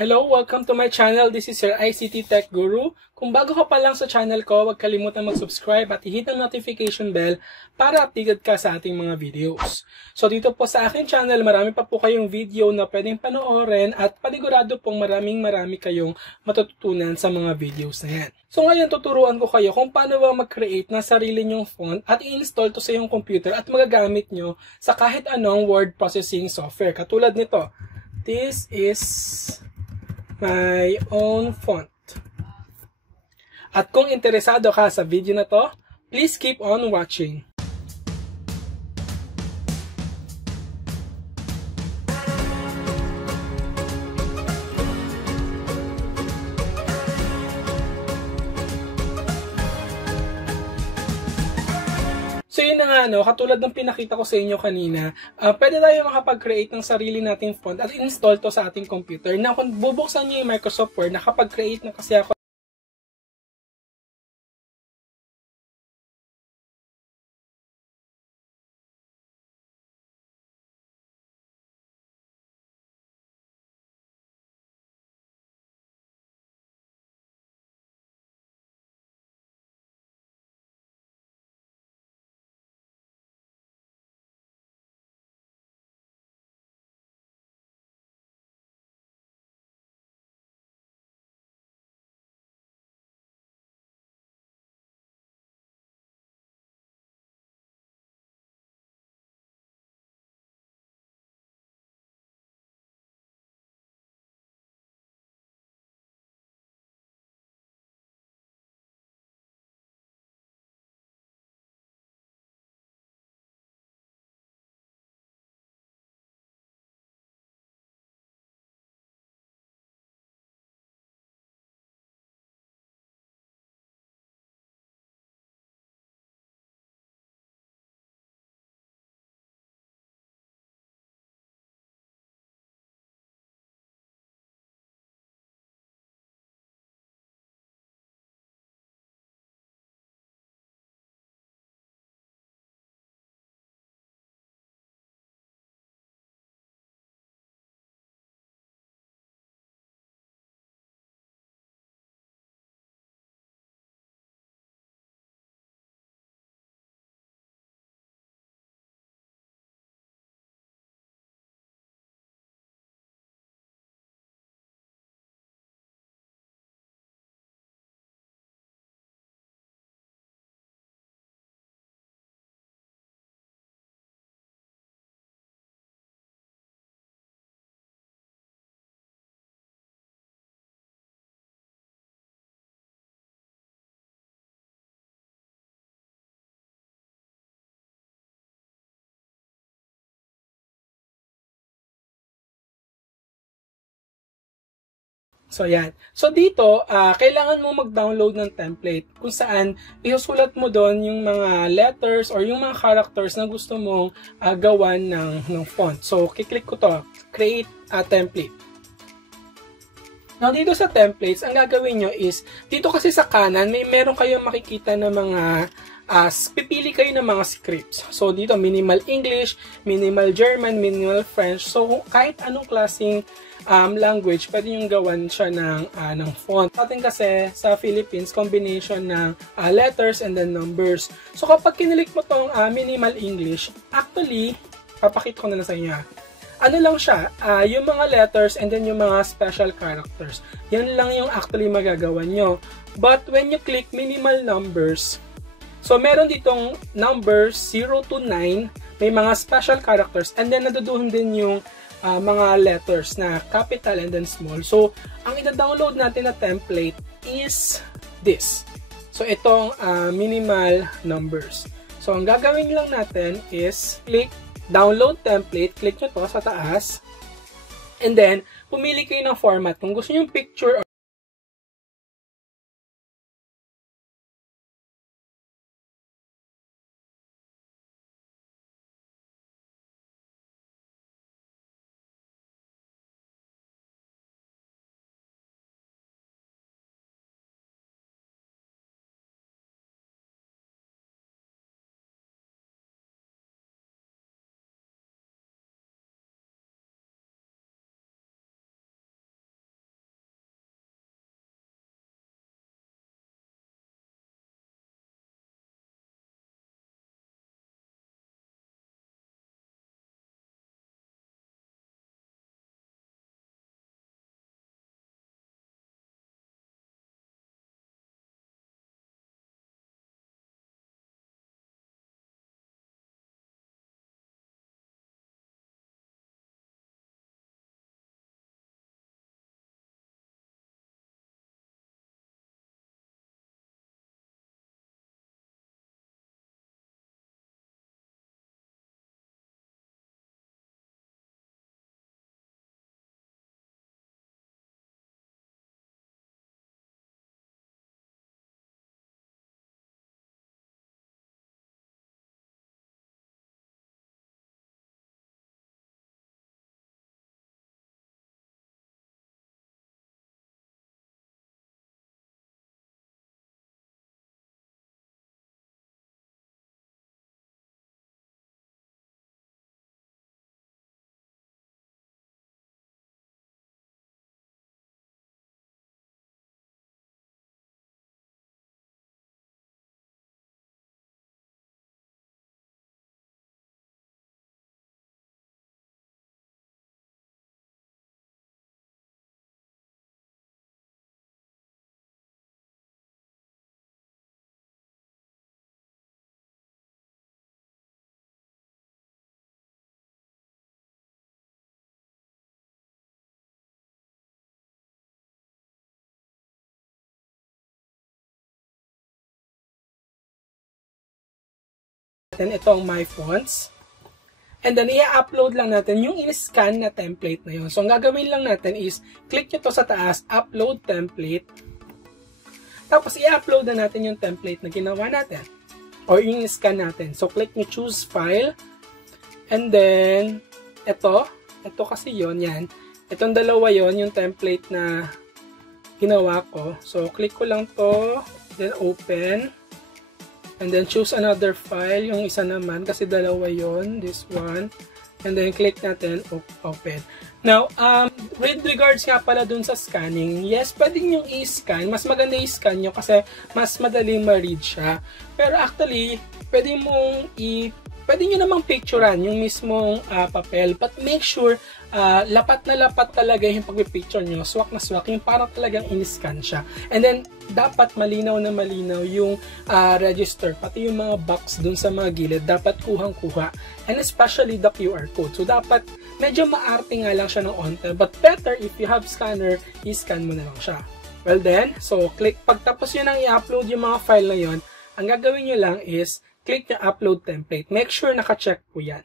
Hello, welcome to my channel. This is your ICT Tech Guru. Kung bago ka pa lang sa channel ko, huwag kalimutan mag-subscribe at i-hit ang notification bell para updated ka sa ating mga videos. So dito po sa aking channel, marami pa po kayong video na pwedeng panoorin at panigurado pong marami kayong matututunan sa mga videos na yan. So ngayon, tuturuan ko kayo kung paano ba mag-create ng sarili nyong font at i-install to sa iyong computer at magagamit nyo sa kahit anong word processing software. Katulad nito, this is my own font. At kung interesado ka sa video na to, please keep on watching. So yun na nga, katulad ng pinakita ko sa inyo kanina, pwede tayo makapag-create ng sarili nating font at install to sa ating computer. Na kung bubuksan nyo yung Microsoft Word, nakapag-create na kasi ako So, yan. So, dito, kailangan mo mag-download ng template kung saan isusulat mo doon yung mga letters or yung mga characters na gusto mong gawan ng font. So, kiklik ko to, create a template. Now, dito sa templates, ang gagawin nyo is, dito kasi sa kanan, meron kayong makikita na mga pipili kayo ng mga scripts. So, dito, minimal English, minimal German, minimal French. So, kahit anong klaseng language, pwede nyo gawan siya ng font. Sa atin kasi, sa Philippines, combination ng letters and then numbers. So, kapag kinilik mo tong minimal English, actually, papakita ko na lang sa inyo. Ano lang siya, yung mga letters and then yung mga special characters. Yan lang yung actually magagawa nyo. But when you click minimal numbers, so, meron ditong numbers 0 to 9, may mga special characters, and then naduduhan din yung mga letters na capital and then small. So, ang ina-download natin na template is this. So, itong minimal numbers. So, ang gagawin lang natin is click download template, click nyo to sa taas, and then, pumili kayo ng format. Kung gusto nyo yung picture natin itong My Fonts. And then, i-upload lang natin yung in-scan na template na yun. So, ang gagawin lang natin is, click nyo to sa taas, Upload Template. Tapos, i-upload na natin yung template na ginawa natin. Or yung in-scan natin. So, click nyo Choose File. And then, ito kasi yun, yan. Itong dalawa yon yung template na ginawa ko. So, click ko lang to, then open. And then, choose another file, yung isa naman, kasi dalawa yon, this one. And then, click natin, open. Now, with regards nga pala dun sa scanning, yes, pwede nyo i-scan. Mas maganda i-scan nyo kasi mas madaling ma-read siya. Pero actually, pwede nyo namang picturean yung mismong papel. But make sure, lapat na lapat talaga yung pag-picture nyo. Swak na swak, yung parang talagang in-scan siya. And then, dapat malinaw na malinaw yung register. Pati yung mga box dun sa mga gilid, dapat kuhang-kuha. And especially the QR code. So, dapat medyo maarte nga lang siya ng onte. But better, if you have scanner, i-scan mo na lang siya. Well then, so, pagtapos nyo nang i-upload yung mga file na yon, ang gagawin nyo lang is, click yung upload template. Make sure naka-check po yan.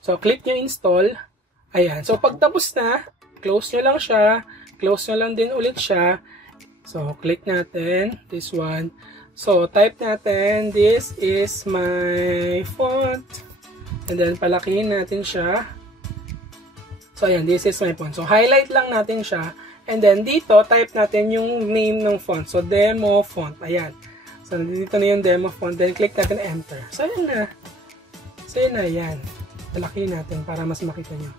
So, click nyo install. Ayan. So, pagtapos na, close nyo lang siya. Close nyo lang din ulit siya. So, click natin. This one. So, type natin, this is my font. And then, palakihin natin siya. So, ayan, this is my font. So, highlight lang natin siya. And then, dito, type natin yung name ng font. So, demo font. Ayan. So, dito na yung demo font. Then, click natin enter. So, ayan na. So, ayan na, ayan. Palakihin natin para mas makita nyo.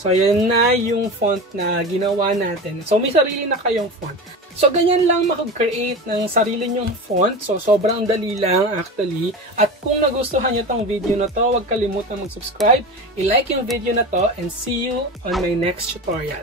So, ayan na yung font na ginawa natin. So, may sarili na kayong font. So, ganyan lang mag-create ng sarili nyong font. So, sobrang dali lang actually. At kung nagustuhan nyo tong video na to, huwag kalimutan mag-subscribe, i-like yung video na to, and see you on my next tutorial.